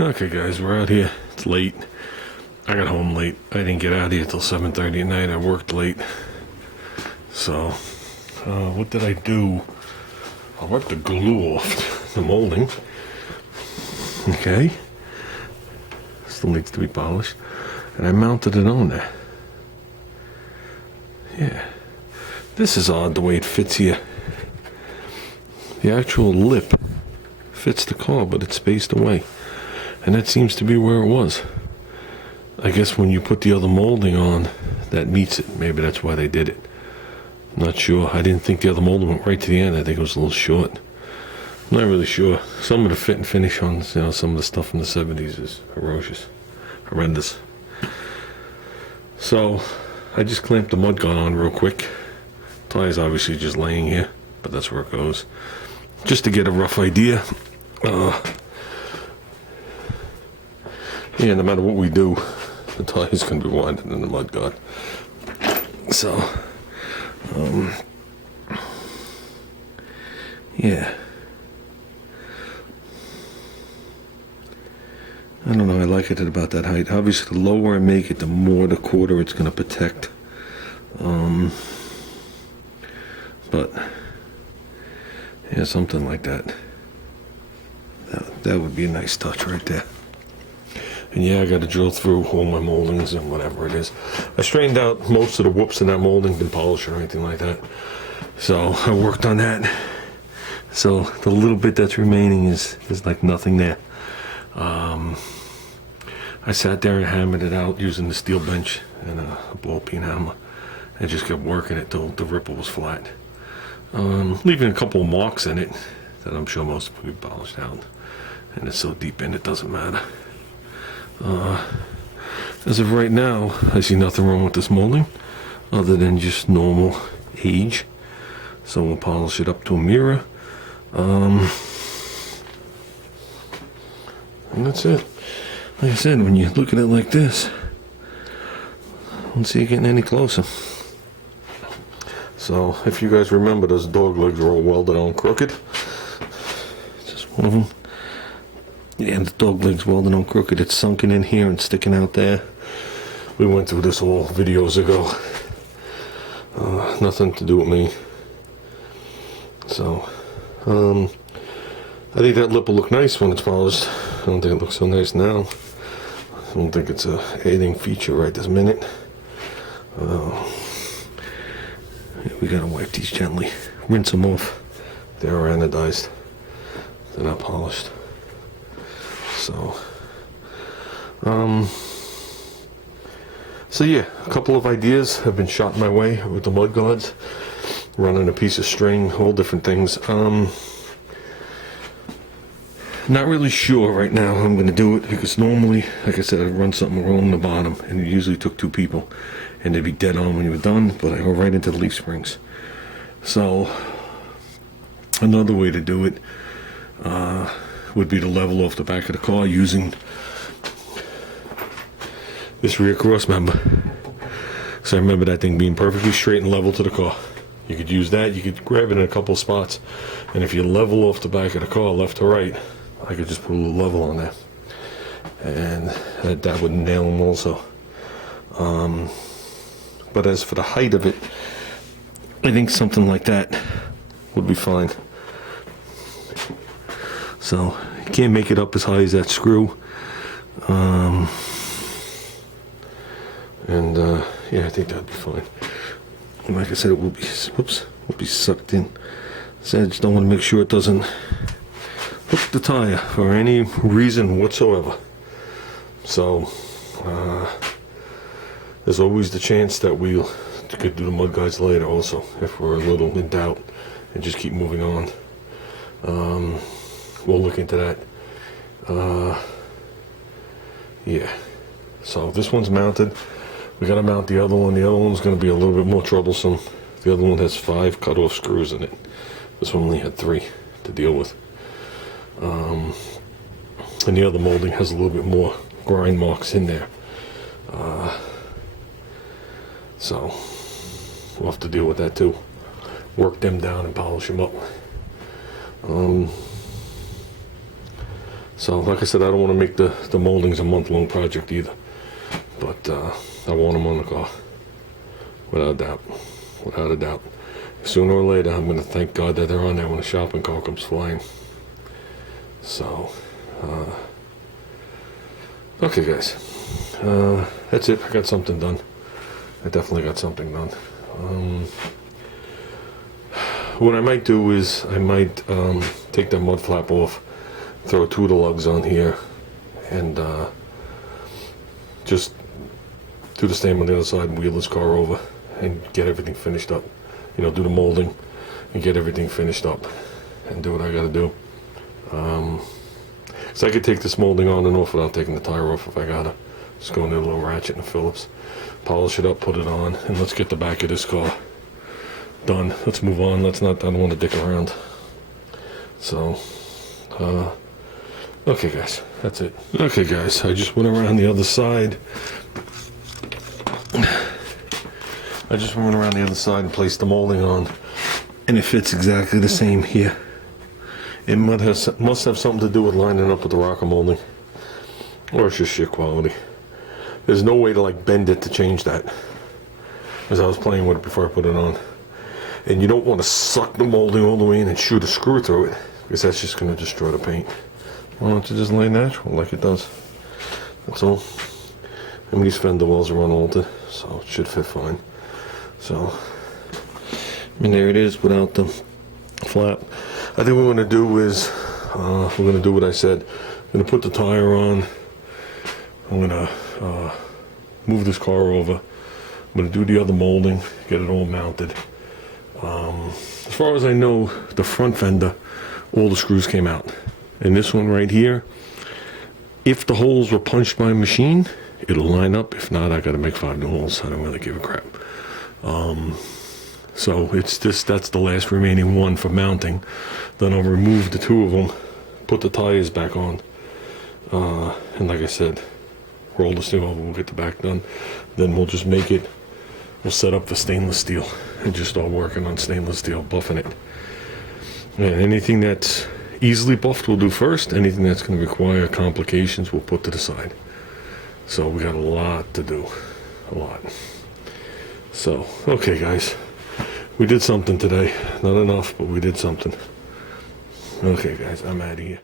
Okay guys, we're out here. It's late. I got home late. I didn't get out of here till 7:30 at night. I worked late. So, what did I do? I wiped the glue off the molding. Okay. Still needs to be polished. And I mounted it on there. Yeah. This is odd the way it fits here. The actual lip fits the car, but it's spaced away. And that seems to be where it was. I guess when you put the other molding on, that meets it. Maybe that's why they did it. Not sure. I didn't think the other molding went right to the end. I think it was a little short. I'm not really sure. Some of the fit and finish on, some of the stuff from the 70s is horrendous. So I just clamped the mud guard on real quick. Tire's obviously just laying here, but that's where it goes. Just to get a rough idea. Yeah, no matter what we do, the tire's going to be wider than the mud guard. So, yeah. I don't know, I like it at about that height. Obviously, the lower I make it, the more the quarter it's going to protect. But, yeah, something like that. That would be a nice touch right there. And yeah, I got to drill through all my moldings and whatever it is. I straightened out most of the whoops in that molding, didn't polish or anything like that. So I worked on that. So the little bit that's remaining is like nothing there. I sat there and hammered it out using the steel bench and a blow-peen hammer. I just kept working it till the ripple was flat. Leaving a couple of marks in it that I'm sure most will be polished out. And it's so deep in, it doesn't matter. As of right now, I see nothing wrong with this molding other than just normal age. So we'll polish it up to a mirror. And that's it. Like I said, when you look at it like this, I don't see it getting any closer. So if you guys remember, those dog legs are all welded on crooked. Just one of them. Yeah, the dog leg's welded on crooked. It's sunken in here and sticking out there. We went through this all videos ago. Nothing to do with me. So, I think that lip will look nice when it's polished. I don't think it looks so nice now. I don't think it's a aiding feature right this minute. We gotta wipe these gently. Rinse them off. They're anodized. They're not polished. So, yeah, a couple of ideas have been shot my way with the mud guards, running a piece of string, all different things. Not really sure right now how I'm going to do it, because normally, like I said, I'd run something along the bottom, and it usually took 2 people, and they'd be dead on when you were done, but I go right into the leaf springs. So, another way to do it, would be to level off the back of the car using this rear cross member. So I remember that thing being perfectly straight and level to the car. You could use that, you could grab it in a couple of spots, and if you level off the back of the car left to right, I could just put a little level on there, and that would nail them also. But as for the height of it, I think something like that would be fine. So, you can't make it up as high as that screw. Yeah, I think that'd be fine. And like I said, it will be sucked in. So I just don't want to make sure it doesn't hook the tire for any reason whatsoever. So, there's always the chance that we could do the mud guards later also, if we're a little in doubt, and just keep moving on. We'll look into that. Yeah. So this one's mounted. We gotta mount the other one. The other one's gonna be a little bit more troublesome. The other one has 5 cut-off screws in it. This one only had 3 to deal with. And the other molding has a little bit more grind marks in there. So we'll have to deal with that too. Work them down and polish them up. So like I said, I don't want to make the moldings a month-long project either, but I want them on the car, without a doubt, without a doubt. Sooner or later, I'm going to thank God that they're on there when the shopping car comes flying. So, okay guys, that's it. I got something done. I definitely got something done. What I might do is I might take that mud flap off, throw 2 of the lugs on here, and just do the same on the other side and wheel this car over and get everything finished up. You know, do the molding and get everything finished up and do what I gotta do. So I could take this molding on and off without taking the tire off if I gotta. Just go in there, a little ratchet and a Phillips, polish it up, put it on, and let's get the back of this car done. Let's move on. I don't want to dick around. So, okay guys, that's it. Okay guys, I just went around the other side. I just went around the other side and placed the molding on, and it fits exactly the same here. It must have something to do with lining up with the rocker molding, or it's just shit quality. There's no way to like bend it to change that, because I was playing with it before I put it on. And you don't want to suck the molding all the way in and shoot a screw through it, because that's just going to destroy the paint. Why don't you just lay natural like it does? That's all. And these fender wells are unaltered, so it should fit fine. So, and there it is without the flap. I think what we're going to do is, we're going to do what I said. I'm going to put the tire on. I'm going to move this car over. I'm going to do the other molding, get it all mounted. As far as I know, the front fender, all the screws came out. And this one right here, if the holes were punched by a machine, it'll line up. If not, I got to make 5 new holes. I don't really give a crap. So it's just, that's the last remaining one for mounting. Then I'll remove the 2 of them, put the tires back on, and like I said, roll this thing over, we'll get the back done. Then we'll just make it, we'll set up for stainless steel and just start working on stainless steel, buffing it. And anything that's easily buffed we'll do first. Anything that's going to require complications we'll put to the side. So we got a lot to do, a lot. So, okay guys, we did something today. Not enough, but we did something. Okay guys, I'm out of here.